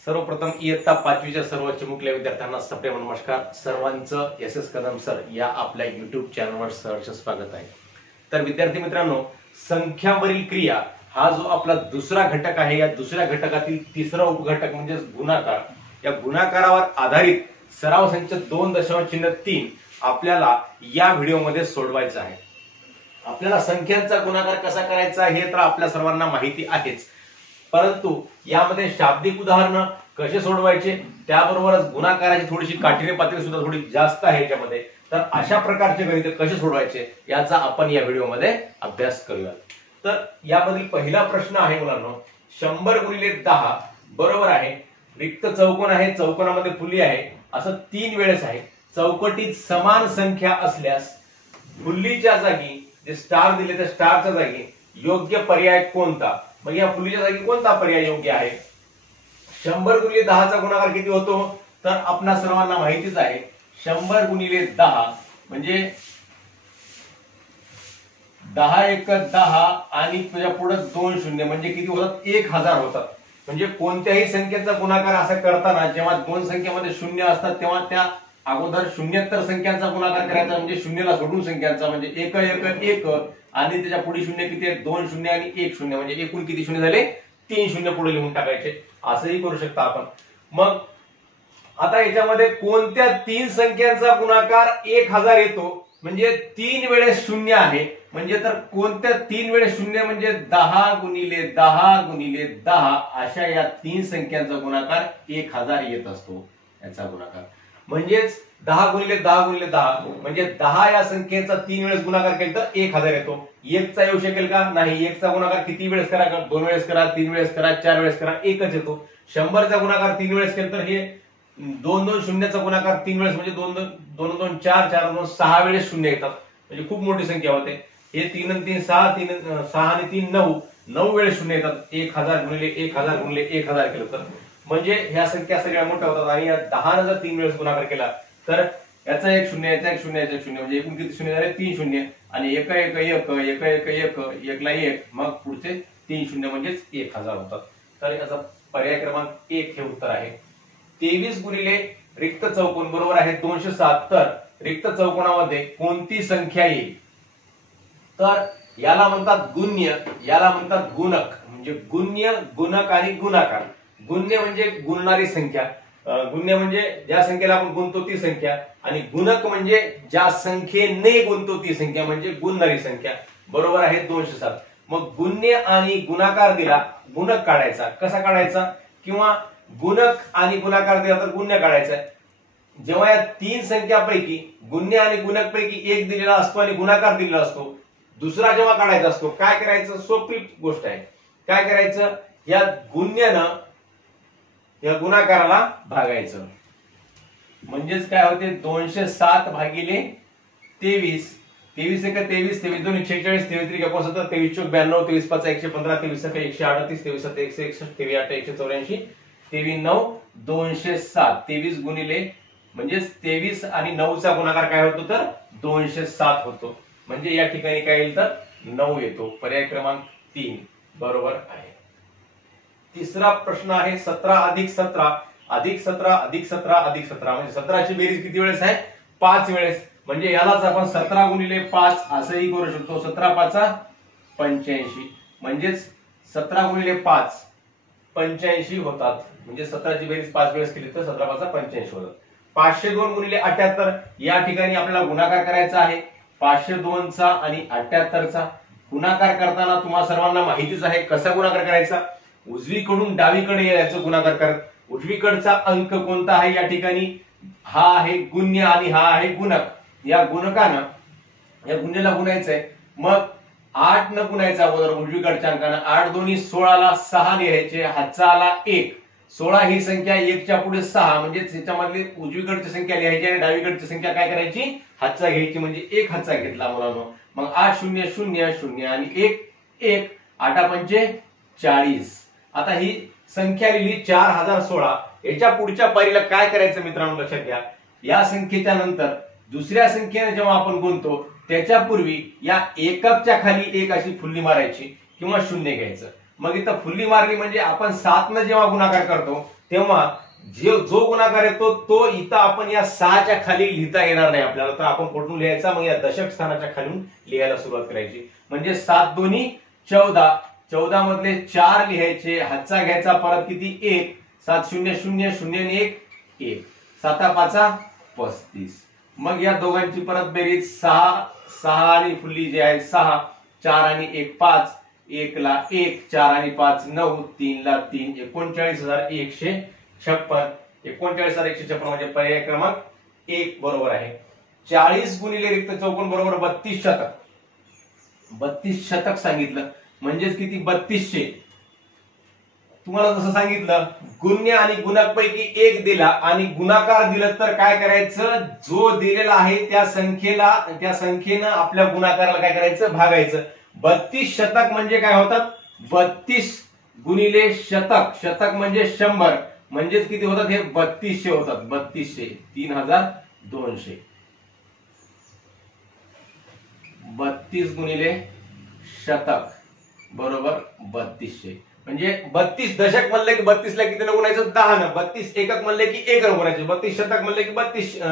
सर्वप्रथम इयत्ता 5वीच्या सर्व चिमुकल्या विद्यार्थ्यांना सप्रेम नमस्कार. सर्वांचं एस कदम सर या आपल्या युट्यूब चॅनलवर सहर्ष स्वागत आहे. तर विद्यार्थी मित्रांनो, संख्यावरील क्रिया हा जो आपला दुसरा घटक आहे, या दुसऱ्या घटकातील तिसरा उपघटक म्हणजे गुणाकार, या गुणाकारावर आधारित सराव संच 2.3 आपल्याला या व्हिडिओमध्ये सोडवायचा आहे. आपल्याला संख्यांचा गुणाकार कसा करायचा हे तर आपल्या सर्वांना माहिती आहेच, परंतु यामध्ये शाब्दिक उदाहरणं कसे सोडवायचे, त्याबरोबरच गुणाकाराची थोडीशी काठिण्य पातळी सुद्धा थोडी जास्त आहे याच्यामध्ये. तर अशा प्रकारचे गणित कसे सोडवायचे याचा आपण या व्हिडिओमध्ये अभ्यास करूया. तर यामधील पहिला प्रश्न आहे मुलांनो, 100 गुणिले 10 बरोबर आहे. रिक्त चौकोन आहे, चौकोनामध्ये फुली आहे, असं 3 वेळेस आहे. चौकटीत समान संख्या असल्यास फुल्लीच्या जागी जे स्टार दिले त्या स्टारच्या जागी योग्य पर्याय कोणता? मग या फुलीच्या जागी कोणता पर्याय योग्य आहे? 100 गुणिले 10 चा गुणाकार किती होतो? तर आपल्या सर्वांना माहितीच आहे. 100 गुणिले 10 म्हणजे 10 एक 10 आणि तुझ्या पुढे 2 शून्य म्हणजे किती होतात? 1000 होतात. म्हणजे कोणत्याही संख्येचा गुणाकार असा करताना जेव्हा दोन संख्येमध्ये शून्य असतात तेव्हा त्या अगोदर शून्यत्तर संख्यांचा गुणाकार करायचा, म्हणजे शून्यला सोडून संख्यांचा, म्हणजे 1 1 1 आणि त्याच्या पुढे शून्य किती आहेत? 2 शून्य आणि 1 शून्य, म्हणजे एकूण किती शून्य झाले? 3 शून्य पुढे लिहून टाकायचे. असंही करू शकता आपण. मग आता याच्यामध्ये कोणत्या 3 संख्यांचा गुणाकार 1000 येतो? म्हणजे 3 वेळेस शून्य आहे, म्हणजे तर कोणत्या 3 वेळेस शून्य म्हणजे 10 गुणिले 10 गुणिले 10 अशा या 3 संख्यांचा गुणाकार 1000 येत असतो. याचा गुणाकार म्हणजेच 10 गुणिले 10 गुणिले 10 म्हणजे 10 या संख्येचा 3 वेळेस गुणाकार केला तर 1000 येतो. 1 चा येऊ शकेल का? नाही. 1 चा गुणाकार किती वेळेस करा? 2 वेळेस करा, 3 वेळेस करा, 4 वेळेस करा, 1च येतो. 100 चा गुणाकार 3 वेळेस केला तर हे 2 2 शून्याचा गुणाकार 3 वेळेस म्हणजे 2 2 2 4 4 2 6 वेळेस शून्य येतात, म्हणजे खूप मोठी संख्या होते. हे 3 आणि 3 6, 6 आणि 3 9 वेळेस शून्य येतात. 1000 गुणिले 1000 गुणिले 1000 केलं तर म्हणजे ह्या संख्या सगळ्या मोठ्या होतात. आणि या 10 ने जर 3 वेळेस गुणाकार केला तर याचा 1 शून्य, याचा 1 शून्य, याचा 1 शून्य, म्हणजे एकूण किती शून्य झाले? 3 शून्य. आणि 1 1 1 1 1 1 1 ला 1, मग पुढचे 3 शून्य म्हणजेच 1000 होतात. तर याचा पर्याय क्रमांक 1 हे उत्तर आहे. 23 गुणिले रिक्त चौकोन बरोबर आहे 207. तर रिक्त चौकोनामध्ये कोणती संख्या येईल? तर याला म्हणतात गुण्य, याला म्हणतात गुणक. म्हणजे गुण्य, गुणक आणि गुणाकार. गुण्य म्हणजे गुणणारी संख्या, गुण्य म्हणजे ज्या संख्येला आपण गुणतो ती संख्या, आणि गुणक म्हणजे ज्या संख्येने गुणतो ती संख्या म्हणजे गुणणारी संख्या. बरोबर आहे 207. मग गुण्य आणि गुणाकार दिला, गुणक काढायचा. कसा काढायचा? किंवा गुणक आणि गुणाकार दिला तर गुण्य काढायचा. जेव्हा या 3 संख्यापैकी गुण्य आणि गुणक पैकी एक दिलेला असतो आणि गुणाकार दिलेला असतो, दुसरा जेव्हा काढायचा असतो काय करायचं? सोपी गोष्ट आहे. काय करायचं? या गुण्यानं या गुणाकाराला भागायचं. म्हणजेच काय होते? 207 भागिले 23. 23 एक 23, 23 2 46, 23 3 69, 23 4 92, 23 5 115, 23 6 138, 23 7 161, 23 8 184, 23 9 207. 23 गुणिले म्हणजेच 23 आणि 9 चा गुणाकार काय होतो? तर 207 होतो. म्हणजे या ठिकाणी काय येईल? तर 9 येतो. पर्याय क्रमांक 3 बरोबर आहे. तिसरा प्रश्न आहे 17 अधिक 17 अधिक 17 अधिक 17 अधिक 17 म्हणजे 17 ची बेरीज किती वेळेस आहे? 5 वेळेस. म्हणजे यालाच आपण 17 गुणिले 5 असंही करू शकतो. 17 5 85 म्हणजेच 17 गुणिले 5 85 होतात. म्हणजे 17 ची बेरीज 5 वेळेस केली तर 17 5 85 होतात. 502 गुणिले 78 या ठिकाणी आपल्याला गुणाकार करायचा आहे. 502 चा आणि 78 चा गुणाकार करताना तुम्हा सर्वांना माहितीच आहे कसा गुणाकार करायचा. उजवीकडून डावीकडे याचं गुणाकार करत. उजवीकडचा अंक कोणता आहे? या ठिकाणी हा आहे गुण्य आणि हा आहे गुणक. या गुणकानं या गुण्याला गुणायचंय. मग 8 न गुणायचा अगोदर उजवीकडच्या अंकानं. 8 दोन्ही 16 ला 6 लिहायचे, हातचा आला 1. 16 ही संख्या 1 च्या पुढे 6 म्हणजे त्याच्यामधली उजवीकडची संख्या लिहायची आणि डावीकडची संख्या काय करायची? हातचा घ्यायची, म्हणजे 1 हातचा घेतला मुलांनो. मग 8 0 0 0 आणि 1 1, 8 5 40. आता ही संख्या लिहिली 4016. याच्या पुढच्या पायरीला काय करायचं मित्रांनो लक्षात घ्या. या संख्येच्या नंतर दुसऱ्या संख्येने जेव्हा आपण गुणतो त्याच्यापूर्वी या एककच्या खाली एक अशी फुल्ली मारायची किंवा शून्य घ्यायचं. मग इथं फुल्ली मारली म्हणजे आपण 7 न जेव्हा गुणाकार करतो तेव्हा जो गुणाकार येतो तो इथं आपण या 6च्या खाली लिहिता येणार नाही आपल्याला, तर आपण कुठून लिहायचा, मग या दशक स्थानाच्या खालून लिहायला सुरुवात करायची. म्हणजे 7 दोन्ही 14, 14 मधले 4 लिहायचे, हातचा घ्यायचा परत किती 1, 7 0 0 0 1 1, 7 5 35. मग या दोघांची परत बेरीज 6 6 आणि फुल्ली जे आहे 6, 4 आणि 1 5, 1 ला 1, 4 आणि 5 9, 3 ला 3, 39,156. 39,156 म्हणजे पर्याय क्रमांक 1 बरोबर आहे. 40 गुणिले रिक्त चौकोन बरोबर 32 शतक. 32 शतक सांगितलं म्हणजेच किती 3200. तुम्हाला जसं सांगितलं गुण्य आणि गुणक पैकी एक दिला आणि गुणाकार दिलं तर काय करायचं, जो दिलेला आहे त्या संख्येनं आपल्या गुणाकाराला काय करायचं, भागायचं. 32 शतक म्हणजे काय होतात, 32 गुणिले शतक, शतक म्हणजे 100, म्हणजेच किती होतात, हे 3200 होतात. 3200 3200. 32 गुणिले शतक बरोबर 3200. म्हणजे 32 दशक म्हणले की 32 ला किती न गुणायचं, 10 न. 32 एकक म्हणले की 1 न गुणायचं. 32 शतक म्हणले की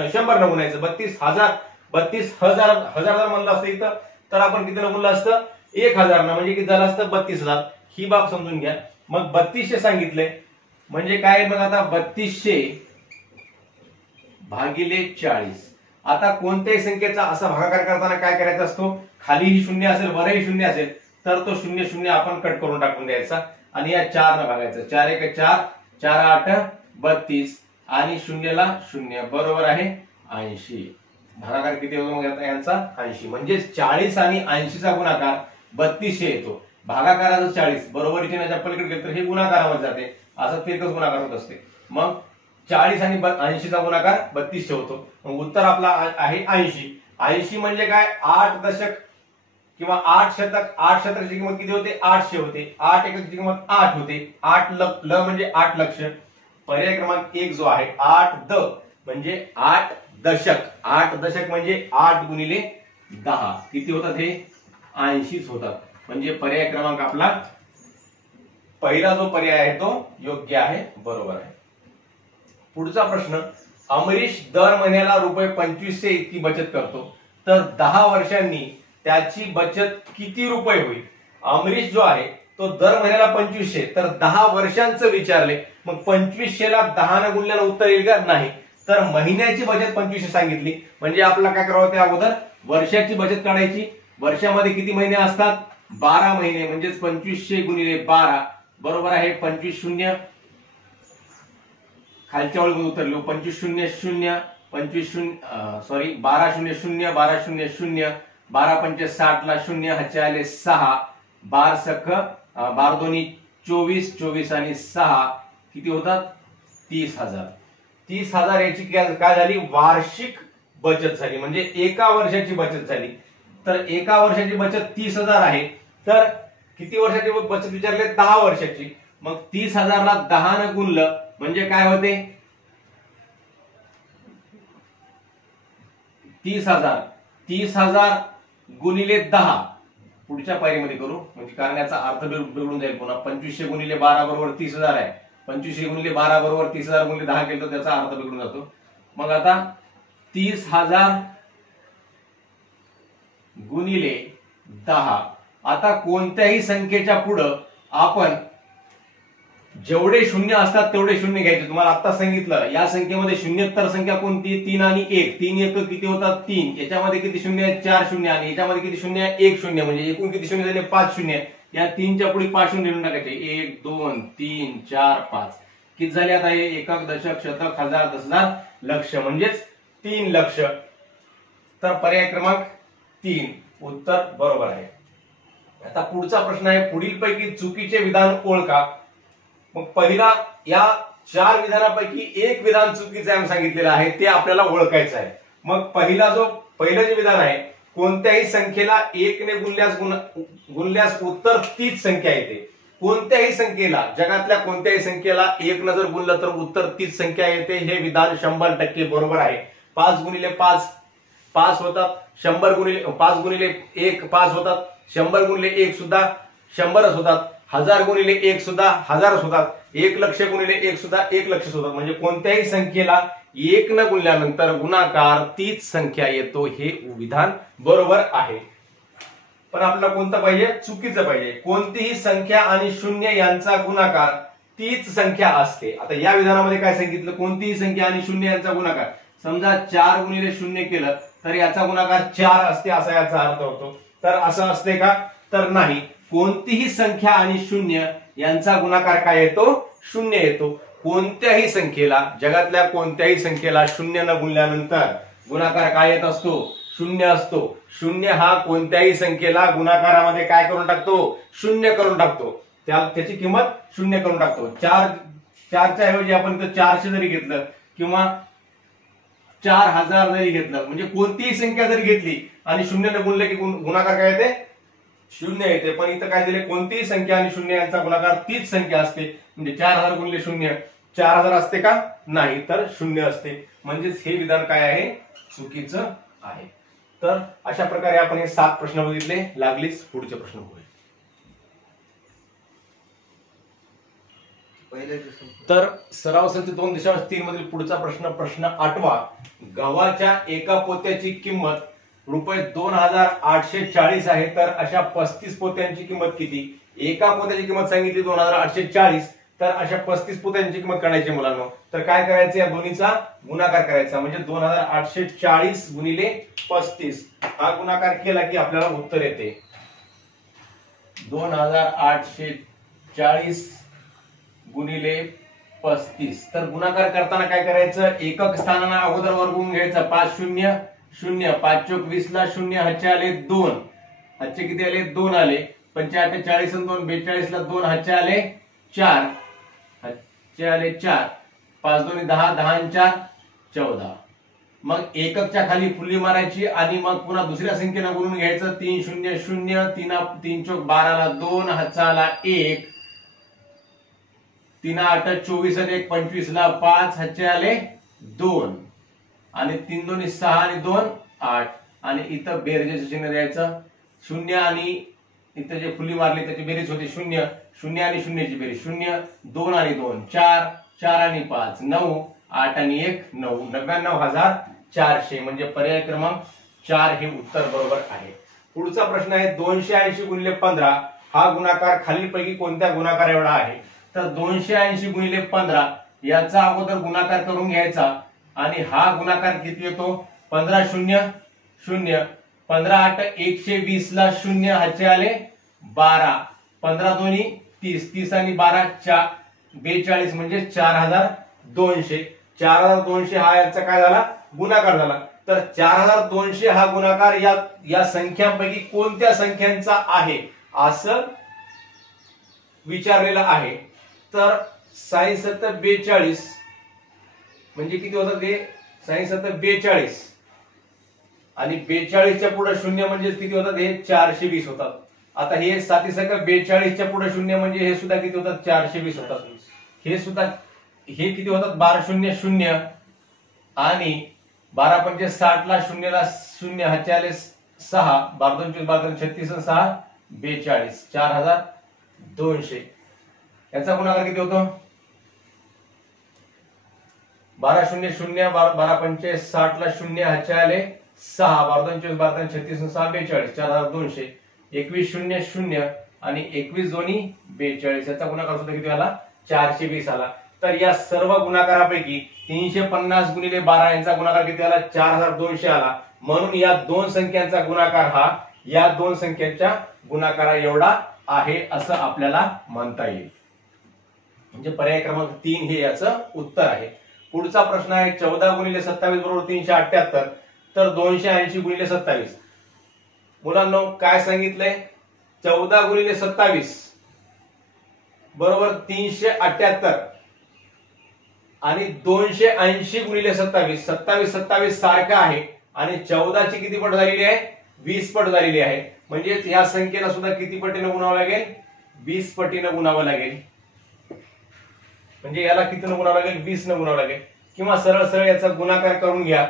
100 न गुणायचं. 32,000 म्हणलं असतं इथं तर आपण किती न गुणलं असतं, 1000 न, म्हणजे किती झालं असतं 32,000. ही बाब समजून घ्या. मग 3200 सांगितलंय म्हणजे काय, मग आता 3200 भागिले 40. आता कोणत्याही संख्येचा असा भागाकार करताना काय करायचा असतो, खालीही शून्य असेल वरही शून्य असेल तर तो 0 0 आपण कट करून टाकून द्यायचा आणि या 4 न भागायचं. 4 1 4, 4 8 32 आणि 0 ला 0 बरोबर आहे 80. भागाकार किती होतो मग आता यांचा 80. म्हणजे 40 आणि 80चा गुणाकार 3200 येतो. भागाकाराचा 40 बरोबर चिन्हाच्या पलीकडे गेलं तर हे गुणाकारामध्ये जाते, असं तिरकस गुणाकार होत असते. मग 40 आणि 80चा गुणाकार 3200 होतो. मग उत्तर आपला आहे 80. 80 म्हणजे काय, 8 दशक किंवा 8 शतक. 8 शतकाची किंमत किती होते, 800 होते. 8 एककाची किंमत 8 होते. 8 ल म्हणजे 8 लक्ष. पर्याय क्रमांक 1 जो आहे 8 द म्हणजे 8 दशक. 8 दशक म्हणजे 8 गुणिले 10 किती होतात, हे 80 होतात. म्हणजे पर्याय क्रमांक आपला पहिला जो पर्याय आहे तो योग्य आहे, बरोबर आहे. पुढचा प्रश्न, अमरीश दर महिन्याला ₹2500 इतकी बचत करतो तर 10 वर्षांनी त्याची बचत किती रुपये होईल. अमरीश जो आहे तो दर महिन्याला 2500 तर 10 वर्षांचं विचारले, मग 2500 ला 10 न गुणल्याला उत्तर येईल का, नाही. तर महिन्याची बचत 2500 सांगितली म्हणजे आपल्याला काय करावं, ते अगोदर वर्षाची बचत काढायची. वर्षामध्ये किती महिने असतात, 12 महिने. म्हणजेच 2500 गुणिले 12 बरोबर आहे 25 0. खालच्या ओळीतून उतरलो 25 0 0 25 0 सॉरी 12 0 0 12 0 0 12 5 60 ला 0 हातचे आले 6. 12 सख 12 दोन्ही 24, 24 आणि 6 किती होतात 30,000. 30,000 याची काय झाली, वार्षिक बचत झाली. म्हणजे एका वर्षाची बचत झाली. तर एका वर्षाची बचत 30,000 आहे. तर किती वर्षाची बचत विचारले, 10 वर्षाची. मग 30,000 ला 10 न गुणलं म्हणजे काय होते, 30,000 गुणिले 10. पुढच्या पायरीमध्ये करू म्हणजे कारण याचा अर्थ बिघडून जाईल पुन्हा. 2500 गुणिले 12 बरोबर 30,000 आहे. 2500 गुणिले 12 बरोबर 30,000 गुणिले 10 केलं तर त्याचा अर्थ बिघडून जातो. मग आता 30,000 गुणिले 10. आता कोणत्याही संख्येच्या पुढं आपण जेवढे शून्य असतात तेवढे शून्य घ्यायचे. तुम्हाला आता सांगितलं या संख्येमध्ये शून्यत्तर संख्या कोणती, 3 आणि 1. 3 1 किती होतात 3. याच्यामध्ये किती शून्य आहेत, 4 शून्य. आणि याच्यामध्ये किती शून्य आहे, 1 शून्य. म्हणजे एकूण किती शून्य झाले, 5 शून्य. या 3च्या पुढे 5 शून्य लिहून टाकायचे. 1 2 3 4 5 किती झाले आता हे, एकक दशक शतक हजार 10,000 लक्ष म्हणजेच 3 लक्ष. तर पर्याय क्रमांक 3 उत्तर बरोबर आहे. आता पुढचा प्रश्न आहे, पुढीलपैकी चुकीचे विधान ओळखा. मग पहिला, या 4 विधानापैकी एक विधान चुकीचं आहे सांगितलेलं आहे, ते आपल्याला ओळखायचं आहे. मग पहिलं जे विधान आहे, कोणत्याही संख्येला 1 ने गुणल्यास उत्तर तीच संख्या येते. कोणत्याही संख्येला, जगातल्या कोणत्याही संख्येला 1 न जर गुणलं तर उत्तर तीच संख्या येते. हे विधान 100% बरोबर आहे. 5 गुणिले 5 5 होतात. 100 गुणिले 5 गुणिले 1 5 होतात. 100 गुणिले 1 सुद्धा 100च होतात. 1000 गुणिले 1 सुद्धा 1000 होतात, 1 लक्ष गुणिले 1 सुद्धा 1 लक्ष होतात. म्हणजे कोणत्याही संख्येला 1 न गुणल्यानंतर गुणाकार तीच संख्या येतो, हे विधान बरोबर आहे. पण आपल्याला कोणतं पाहिजे? चुकीचं पाहिजे. कोणतीही संख्या आणि शून्य यांचा गुणाकार तीच संख्या असते. आता या विधानामध्ये काय सांगितलं? कोणतीही संख्या आणि शून्य यांचा गुणाकार. समजा 4 गुणिले 0 केलं तर याचा गुणाकार 4 असते, असा याचा अर्थ होतो. तर असं असते का? तर नाही. कोणतीही संख्या आणि शून्य यांचा गुणाकार काय येतो? शून्य येतो. कोणत्याही संख्येला, जगातल्या कोणत्याही संख्येला शून्य न गुणल्यानंतर गुणाकार काय येत असतो? शून्य असतो. शून्य हा कोणत्याही संख्येला गुणाकारामध्ये काय करून टाकतो? शून्य करून टाकतो. त्याची किंमत शून्य करून टाकतो. 4च्या ऐवजी आपण 400 जरी घेतलं किंवा 4000 जरी घेतलं, म्हणजे कोणतीही संख्या जरी घेतली आणि शून्याने गुणले की गुणाकार काय येते? शून्य येते. पण इथं काय दिले? कोणतीही संख्या आणि शून्य यांचा गुणाकार तीच संख्या असते. म्हणजे 4000 गुणिले शून्य 4000 असते का? नाही, तर शून्य असते. म्हणजेच हे विधान काय आहे? चुकीचं आहे. तर अशा प्रकारे आपण हे 7 प्रश्न बघितले. लागलीच पुढचे प्रश्न बघूया. तर सराव संच 2.3 मधील पुढचा प्रश्न, प्रश्न 8वा. गव्हाच्या एका पोत्याची किंमत रुपये 2840 आहे. तर अशा 35 पोत्यांची किंमत किती? एका पोत्याची किंमत सांगितली 2840, तर अशा 35 पोत्यांची किंमत काढायची मुलांनो. तर काय करायचं? या दोन्हीचा गुणाकार करायचा. म्हणजे 2840 गुणिले 35 हा गुणाकार केला की आपल्याला उत्तर येते 2840 गुणिले 35. तर गुणाकार करताना काय करायचं? एकक स्थानांना अगोदर वर्गवून घ्यायचा. 5 0 0, 5 चोक 20 ला 0, हातचे आले 2, हातचे किती आले? 2 आले. 5 8 40 आणि 2 42 ला 2, हातचे आले 4, हातचे आले 4, 5 2 10, 10 आणि 4 14. मग एककच्या खाली फुल्ली मारायची आणि मग पुन्हा दुसऱ्या संख्येनं गुणून घ्यायचं. 3 0 0, 3 चोक 12 ला 2, हातचा आला 1, 3 8 24 आणि 1 25 ला 5, हातचे आले 2 आणि 3 2 6 आणि 2 8. आणि इथं बेरजेचं चिन्ह द्यायचं. 0 आणि इथं जे फुली मारली त्याची बेरीज होते 0, 0 आणि 0ची बेरीज 0, 2 आणि 2 4, 4 आणि 5 9, 8 आणि 1 9, 99,400. म्हणजे पर्याय क्रमांक 4 हे उत्तर बरोबर आहे. पुढचा प्रश्न आहे 280 गुणिले 15 हा गुणाकार खालीलपैकी कोणत्या गुणाकार एवढा आहे? तर 280 गुणिले 15 याचा अगोदर गुणाकार करून घ्यायचा आणि हा गुणाकार किती येतो? 15 0 0, 15 8 120 ला 0, हातचे आले 12, 15 2 30, 30 आणि 12 42 म्हणजे 4200. 4200 हा याचा काय झाला? गुणाकार झाला. तर 4200 हा गुणाकार या संख्यांपैकी कोणत्या संख्यांचा आहे असं विचारलेलं आहे. तर 42 म्हणजे किती होतात? ते 42 आणि 42च्या पुढे 0 म्हणजे किती होतात? हे 420 होतात. आता हे 42च्या पुढे 0 म्हणजे हे सुद्धा किती होतात? 420 होतात. हे सुद्धा हे किती होतात? 12 0 0 आणि 12 5 60 ला 0 ला 0, हातचे आले 6, 12 2 12 36 आणि 6 42, 4200. याचा गुणाकार किती होतो? 12 0 0, 12 5 60 ला 0, हातचे आले 6, 12 2 12 36 आणि 6 42, 4200. 21 0 0 आणि 21 2 42. याचा गुणाकार सुद्धा किती आला? 420 आला. तर या सर्व गुणाकारापैकी 350 गुणिले 12 यांचा गुणाकार किती आला? 4200 आला. म्हणून या दोन संख्यांचा गुणाकार हा या दोन संख्यांच्या गुणाकारा एवढा आहे असं आपल्याला म्हणता येईल. म्हणजे पर्याय क्रमांक 3 हे याचं उत्तर आहे. पुढचा प्रश्न आहे 14 गुणिले 27 बरोबर 378. तर 280 गुणिले 27. मुलांनो काय सांगितलंय? 14 गुणिले 27 बरोबर 378 आणि 280 गुणिले 27. 27 27 सारखं आहे आणि 14ची किती पट झालेली आहे? 20 पट झालेली आहे. म्हणजेच या संख्येला सुद्धा किती पटीने गुणावं लागेल? 20 पटीने गुणावं लागेल. म्हणजे याला कितीने गुणावं लागेल? 20 ने गुणावं लागेल. किंवा सरळ सरळ याचा गुणाकार करून घ्या.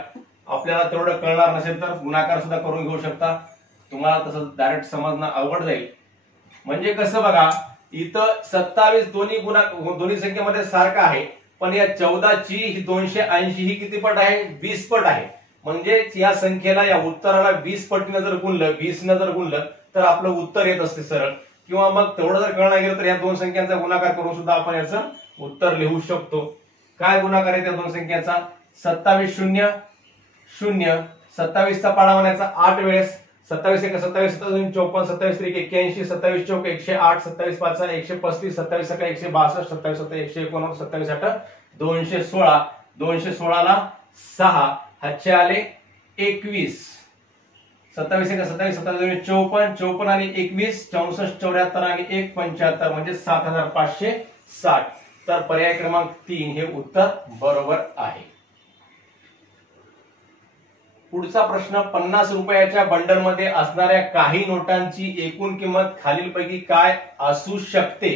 आपल्याला तेवढं कळणार नसेल तर गुणाकार सुद्धा करून घेऊ शकता. तुम्हाला तसं डायरेक्ट समजणं अवघड जाईल. म्हणजे कसं बघा, इथं 27 दोन्ही संख्येमध्ये सारखा आहे, पण या 14ची ही 280 ही किती पट आहे? 20 पट आहे. म्हणजेच या संख्येला, या उत्तराला 20 पटीने जर गुणलं, 20 न जर गुणलं तर आपलं उत्तर येत असते सरळ. किंवा मग तेवढं जर कळणार गेलं तर या दोन संख्यांचा गुणाकार करून सुद्धा आपण याचं उत्तर लिहू शकतो. काय गुणाकार आहे त्या दोन संख्यांचा? 27 0 0, 27 चा पाडा म्हणायचा 8 वेळेस. 27 1 27 57 54, 27 3 81, 27 4 108, 27 5 135, 27 1 162, 27 7 189, 27 8 216. 216 ला 6 हातचे आले 21. 27 1 27, 27 54, 54 आणि 21 64, 74 आणि 1 75 म्हणजे 7560. तर पर्याय क्रमांक 3 हे उत्तर बरोबर आहे. पुढचा प्रश्न, 50 रुपयाच्या बंडल मध्ये असणाऱ्या काही नोटांची एकूण किंमत खालीलपैकी काय असू शकते?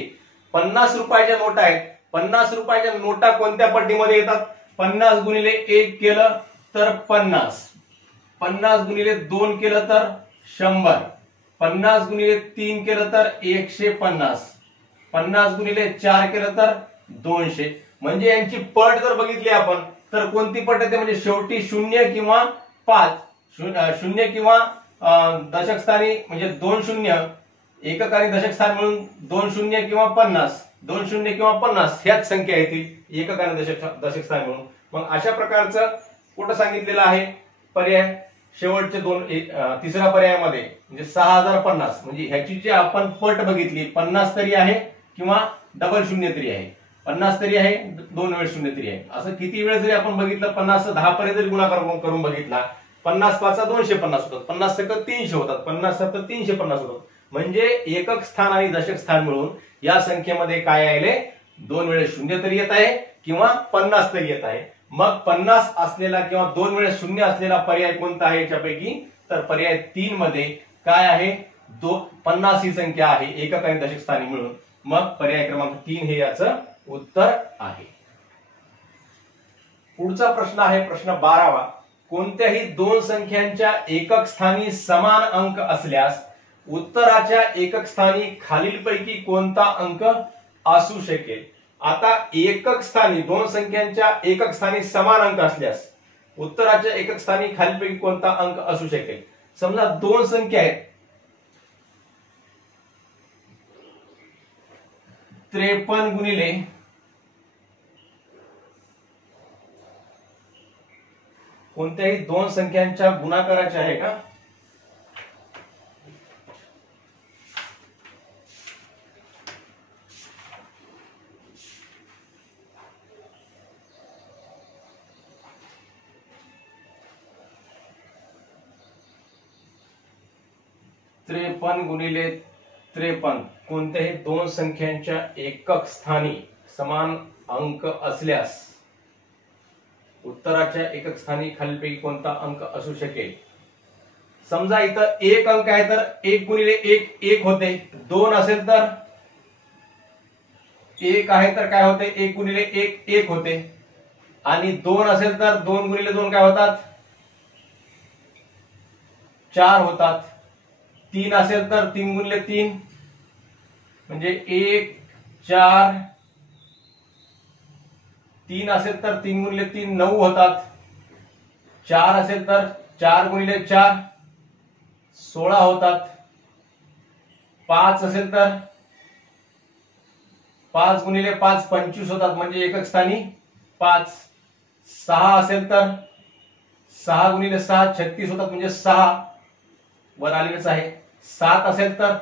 50 रुपयाच्या नोटा आहेत. 50 रुपयाच्या नोटा कोणत्या पट्टीमध्ये येतात? 50 गुणिले 1 केलं तर 50, 50 गुणिले 2 केलं तर 100, 50 गुणिले 3 केलं तर 150, 50 गुणिले 4 केलं तर 200. म्हणजे यांची पट जर बघितली आपण तर कोणती पट येते? म्हणजे शेवटी 0 किंवा 5, 0 किंवा दशक स्थानी म्हणजे 2 शून्य, एकक आणि दशक स्थान मिळून 2 शून्य किंवा 50, 2 शून्य किंवा 50 ह्याच संख्या येतील एकक आणि दशक स्थान मिळून. मग अशा प्रकारचं कुठं सांगितलेलं आहे पर्याय? शेवटचे दोन, तिसऱ्या पर्यायामध्ये म्हणजे 6050. म्हणजे ह्याची जी आपण पट बघितली 50 तरी आहे किंवा डबल शून्य तरी आहे, 50 तरी आहे, 2 वेळ शून्य तरी आहे. असं किती वेळ जरी आपण बघितलं, 50 10 पर्यंत जरी गुणाकार करून बघितला, 50 5 250 होतात, 50 7 300 होतात, 50 7 350 होतात. म्हणजे एकक स्थान आणि दशक स्थान मिळून या संख्येमध्ये काय आले? 2 वेळ शून्य तरी येत आहे किंवा 50 तरी येत आहे. मग 50 असलेला किंवा 2 वेळेस 0 असलेला पर्याय कोणता आहे याच्यापैकी? तर पर्याय 3 मध्ये काय आहे? 50 ही संख्या आहे एकक आणि दशक स्थानी मिळून. मग पर्याय क्रमांक 3 हे याचं उत्तर आहे. पुढचा प्रश्न आहे प्रश्न 12वा. कोणत्याही दोन संख्यांच्या एकक स्थानी समान अंक असल्यास उत्तराच्या एकक स्थानी खालीलपैकी कोणता अंक असू शकेल? आता एकक स्थानी, दोन संख्यांच्या एकक स्थानी समान अंक असल्यास उत्तराच्या एकक स्थानी खालीलपैकी कोणता अंक असू शकेल? समजा दोन संख्या आहेत, 53 गुणिले कोणत्याही दोन संख्यांच्या गुणाकाराचे आहे का? त्रेपन्न गुणिले 53 कोणत्याही दोन संख्यांच्या एकक स्थानी समान अंक असल्यास उत्तराच्या एकक स्थानी खालीलपैकी कोणता अंक असू शकेल? समजा इथं एक अंक आहे तर 1 गुणिले 1 1 होते, 2 असेल तर 1 आहे तर काय होते? 1 गुणिले 1 1 होते, आणि 2 असेल तर 2 गुणिले 2 काय होतात? 4 होतात. 3 असेल तर 3 गुणिले 3 म्हणजे 1 4. 3 असेल तर 3 गुणिले 3 9 होतात. 4 असेल तर 4 गुणिले 4 16 होतात. 5 असेल तर 5 गुणिले 5 25 होतात म्हणजे एकक स्थानी 5. 6 असेल तर 6 गुणिले 6 36 होतात म्हणजे 6 वर आलेलेच आहे. 7 असेल तर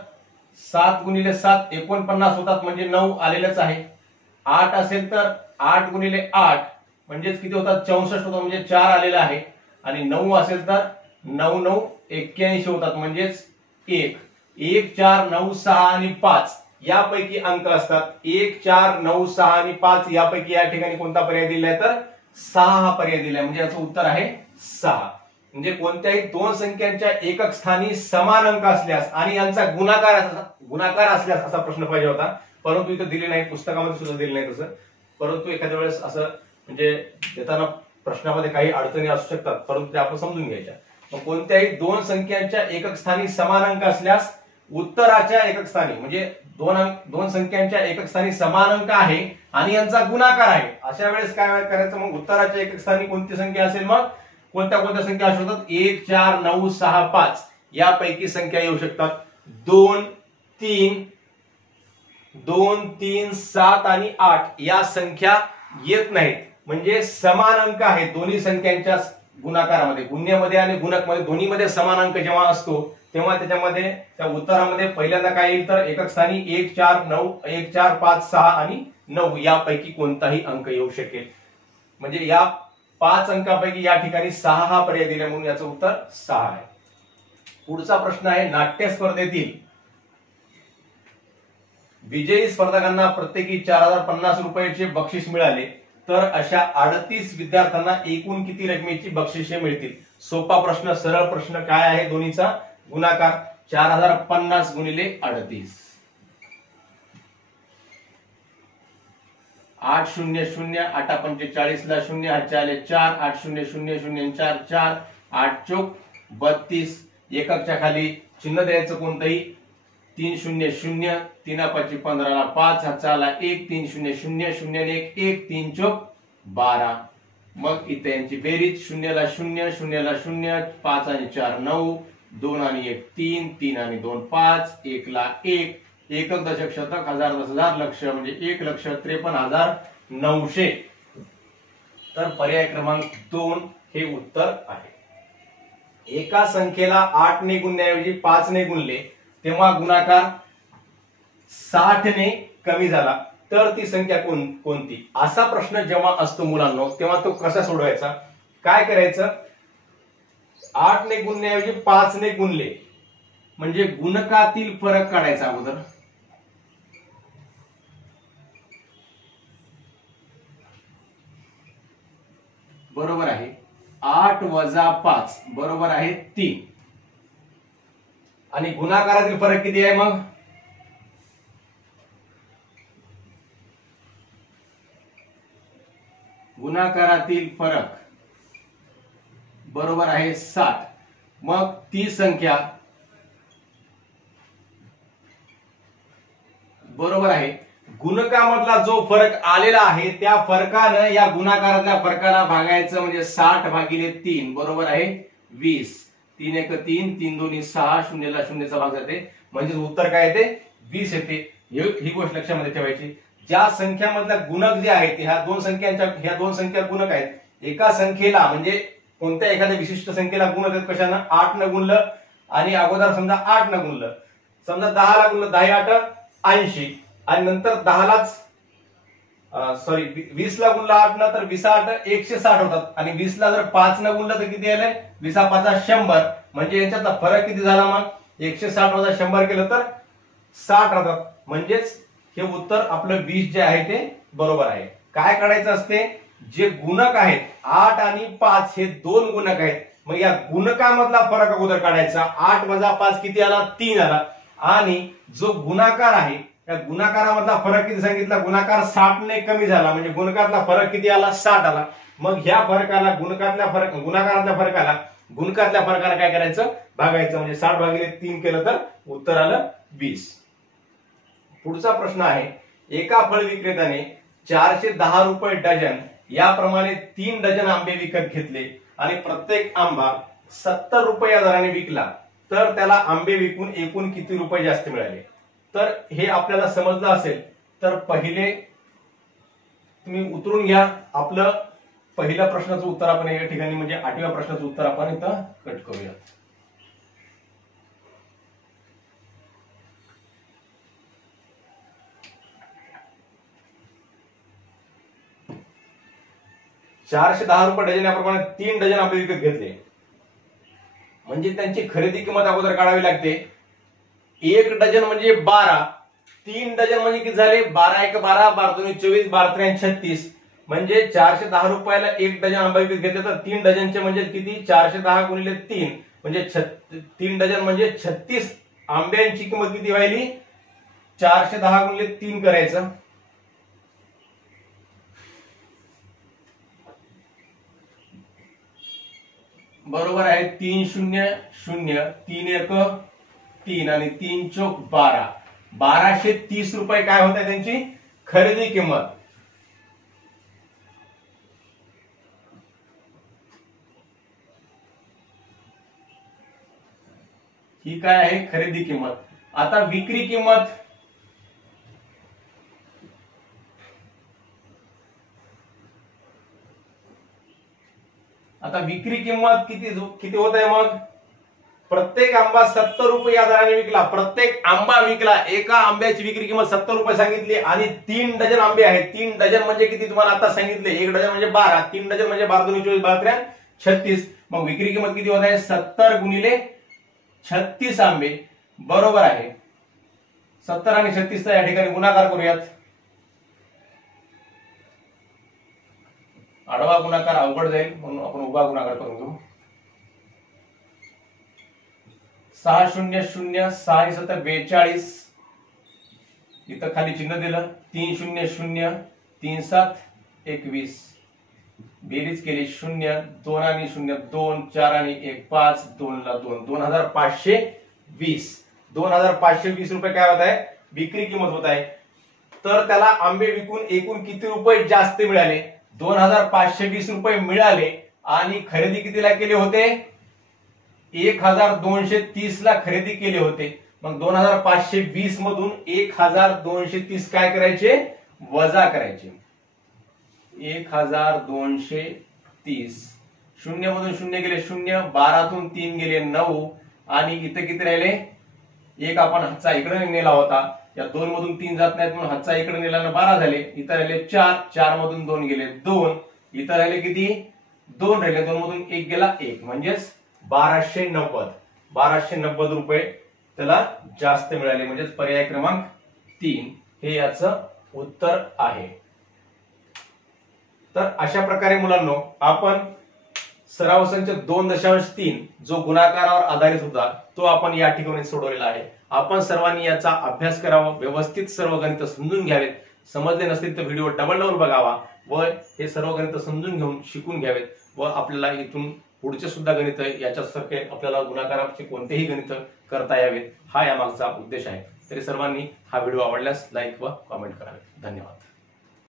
7 गुणिले 7 49 होतात म्हणजे 9 आलेलेच आहे. 8 असेल तर 8 गुणिले 8 म्हणजेच किती होतात? 64 होतात म्हणजे 4 आलेले आहे. आणि 9 असेल तर 9 9 81 होतात म्हणजेच 1. 1 4 9 6 आणि 5 यापैकी अंक असतात. 1 4 9 6 आणि 5 यापैकी या ठिकाणी कोणता पर्याय दिलाय? तर 6 हा पर्याय दिलाय. म्हणजे याचं उत्तर आहे 6. म्हणजे कोणत्याही दोन संख्यांच्या एकक स्थानी समान अंक असल्यास आणि यांचा गुणाकार असल्यास असा प्रश्न पाहिजे होता, परंतु इथं दिले नाही, पुस्तकामध्ये सुद्धा दिले नाही तसं. परंतु एखाद्या वेळेस असं म्हणजे देताना प्रश्नामध्ये काही अडचणी असू शकतात, परंतु ते आपण समजून घ्यायच्या. मग कोणत्याही दोन संख्यांच्या एकक स्थानी समान अंक असल्यास उत्तराच्या एकक स्थानी म्हणजे दोन संख्यांच्या एकक स्थानी समान अंक आहे आणि यांचा गुणाकार आहे, अशा वेळेस काय करायचं? मग उत्तराच्या एकक स्थानी कोणती संख्या असेल? मग कोणत्या कोणत्या संख्या असू शकतात? 1 4 9 6 5 यापैकी संख्या येऊ शकतात. 2 3 7 आणि 8 या संख्या येत नाहीत, म्हणजे समान अंक आहेत दोन्ही संख्यांच्या गुणाकारामध्ये, गुण्यमध्ये आणि गुणकमध्ये दोन्हीमध्ये समान अंक जेव्हा असतो तेव्हा त्याच्यामध्ये त्या उत्तरामध्ये पहिल्यांदा काय येईल? तर एकक स्थानी 1 4 5 6 आणि 9 यापैकी कोणताही अंक येऊ शकेल. म्हणजे या 5 अंकापैकी या ठिकाणी 6 हा पर्याय दिला म्हणून याचं उत्तर 6 आहे. पुढचा प्रश्न आहे, नाट्य स्पर्धेतील विजयी स्पर्धकांना प्रत्येकी 4050 रुपयाचे बक्षीस मिळाले तर अशा 38 विद्यार्थ्यांना एकूण किती रकमेची बक्षिसे मिळतील? सोपा प्रश्न, सरळ प्रश्न. काय आहे दोन्हीचा गुणाकार? 4050 गुणिले 38. 8 0 0 8 45 ला 0 हातचे आले 4 8 0 0 0 4 4 8 चौक 32. एककच्या खाली चिन्ह द्यायचं कोणतंही. 3 0 0 3 5 15 ला 5 हातचा आला 1 3 0 0 0 1 1 3 चौक 12. मग इथे यांची बेरीज 0 ला 0 0 ला 0 5 आणि 4 9 2 आणि 1 3 3 आणि 2 5 1 ला 1 एकक दशक शतक हजार 10,000 लक्ष म्हणजे 1,53,900. तर पर्याय क्रमांक 2 हे उत्तर आहे. एका संख्येला 8 ने गुणण्याऐवजी 5 ने गुणले तेव्हा गुणाकार 60 ने कमी झाला तर ती संख्या कोणती? असा प्रश्न जेव्हा असतो मुलांनो तेव्हा तो कसा सोडवायचा? काय करायचं? 8 ने गुणण्याऐवजी 5 ने गुणले म्हणजे गुणकातील फरक काढायचा अगोदर. बरोबर आहे. 8 वजा 5 बरोबर आहे 3. आणि गुणाकारातील फरक किती आहे? मग गुणाकारातील फरक बरोबर आहे 7. मग ती संख्या बरोबर आहे. गुणकामधला जो फरक आलेला आहे त्या फरकानं या गुणाकारातल्या फरकाला भागायचं म्हणजे 60 भागिले 3 बरोबर आहे 20. 3 1 3 3 2 6 0 ला 0 चा भाग जाते म्हणजे उत्तर काय येते? 20 येते. ही गोष्ट लक्षामध्ये ठेवायची. ज्या संख्यामधला गुणक जे आहेत ह्या दोन संख्या गुणक आहेत. एका संख्येला म्हणजे कोणत्या एखाद्या विशिष्ट संख्येला गुणक आहेत कशानं? 8 न गुणलं आणि अगोदर समजा 8 न गुणलं, समजा 10 ला गुणलं 10 8 80 आणि नंतर 10 लाच 20 ला गुणला 8 न तर 20 8 160 होतात आणि 20 ला जर 5 न गुणलं तर किती आलंय? 20 5 100 म्हणजे यांच्यातला फरक किती झाला? मग 160 वजा 100 केलं तर 60 राहतात. म्हणजेच हे उत्तर आपलं 20 जे आहे ते बरोबर आहे. काय काढायचं असते? जे गुणक आहेत 8 आणि 5 हे दोन गुणक आहेत. मग या गुणकामधला फरक अगोदर काढायचा. 8 वजा 5 किती आला? 3 आला. आणि जो गुणाकार आहे त्या गुणाकारामधला फरक किती सांगितला? गुणाकार 60 ने कमी झाला म्हणजे गुणकातला फरक किती आला? 60 आला. मग ह्या फरकाला गुणाकारातल्या फरकाला गुणकातल्या फरकाला काय करायचं? भागायचं म्हणजे 60 भागिले 3 केलं तर उत्तर आलं 20. पुढचा प्रश्न आहे, एका फळ विक्रेत्याने 410 रुपये डझन याप्रमाणे 3 डझन आंबे विकत घेतले आणि प्रत्येक आंबा 70 रुपये या दराने विकला तर त्याला आंबे विकून एकूण किती रुपये जास्त मिळाले? तर हे आपल्याला समजलं असेल तर पहिले तुम्ही उतरून घ्या. आपलं पहिल्या प्रश्नाचं उत्तर आपण या ठिकाणी म्हणजे 8व्या प्रश्नाचं उत्तर आपण इथं कट करूया. ₹410 डझन याप्रमाणे 3 डझन आंबे विकत घेतले म्हणजे त्यांची खरेदी किंमत अगोदर काढावी लागते. 1 डझन म्हणजे 12, 3 डझन म्हणजे किती झाले? 12 1 12 12 2 24 12 3 36 म्हणजे 410 रुपयाला 1 डझन आंबे विकत घेतले तर 3 डझनचे म्हणजे किती? 410 गुणिले 3 म्हणजे 3 डझन म्हणजे 36 आंब्यांची किंमत किती व्हायली? 410 गुणिले 3 करायचं बरोबर आहे 3 0 0 3 1 3 आणि 3 चौक 12 1230 रुपये काय होत आहे त्यांची खरेदी किंमत. ही काय आहे खरेदी किंमत. आता विक्री किंमत, आता विक्री किंमत किती होत आहे मग. प्रत्येक आंबा 70 रुपये या दराने विकला. प्रत्येक आंबा विकला. एका आंब्याची विक्री किंमत 70 रुपये सांगितली आणि 3 डझन आंबे आहेत. 3 डझन म्हणजे किती तुम्हाला आता सांगितले. 1 डझन म्हणजे 12, 3 डझन म्हणजे 12 दूनी 24, 12 36. मग विक्री किंमत किती होत आहे 70 गुणिले 36 आंबे बरोबर आहे 70 आणि 36 चा या ठिकाणी गुणाकार करूयात. आडवा गुणाकार अवघड जाईल म्हणून आपण उभा गुणाकार करून घेऊ. 6 0 0 6 7 42. इथं खाली चिन्ह दिलं. 3 0 0 3 7 21. बेरीज केली 0 2 आणि 0 2 4 आणि 1 5 2 ला 2 2520. 2520 रुपये काय होत आहे विक्री किंमत होत आहे. तर त्याला आंबे विकून एकूण किती रुपये जास्त मिळाले. 2520 रुपये मिळाले आणि खरेदी कितीला केले होते 1230 ला खरेदी केले होते. मग 2520 मधून 1230 काय करायचे वजा करायचे. 1230 शून्य मधून शून्य गेले 0, 12तून 3 गेले 9 आणि इथे किती राहिले 1 आपण हातचा इकडे नेला होता. या 2 मधून 3 जात नाहीत म्हणून हातचा इकडे नेल्यानं 12 झाले. इथं राहिले 4, 4 मधून 2 गेले 2. इथं राहिले किती 2 राहिले. 2 मधून 1 गेला 1 म्हणजेच 1290 रुपये त्याला जास्त मिळाले. म्हणजेच पर्याय क्रमांक 3 हे याचं उत्तर आहे. तर अशा प्रकारे मुलांनो आपण सराव संच 2.3 जो गुणाकारावर आधारित होता तो आपण या ठिकाणी सोडवलेला आहे. आपण सर्वांनी याचा अभ्यास करावा. व्यवस्थित सर्व गणित समजून घ्यावेत. समजले नसतील तर व्हिडिओ डबल बघावा व हे सर्व गणित समजून घेऊन शिकून घ्यावेत व आपल्याला इथून पुढचे सुद्धा गणित याच्यासारखे आपल्याला गुणाकाराचे कोणतेही गणित करता यावेत हा यामागचा उद्देश आहे. तरी सर्वांनी हा व्हिडिओ आवडल्यास लाईक व कमेंट करावे. धन्यवाद.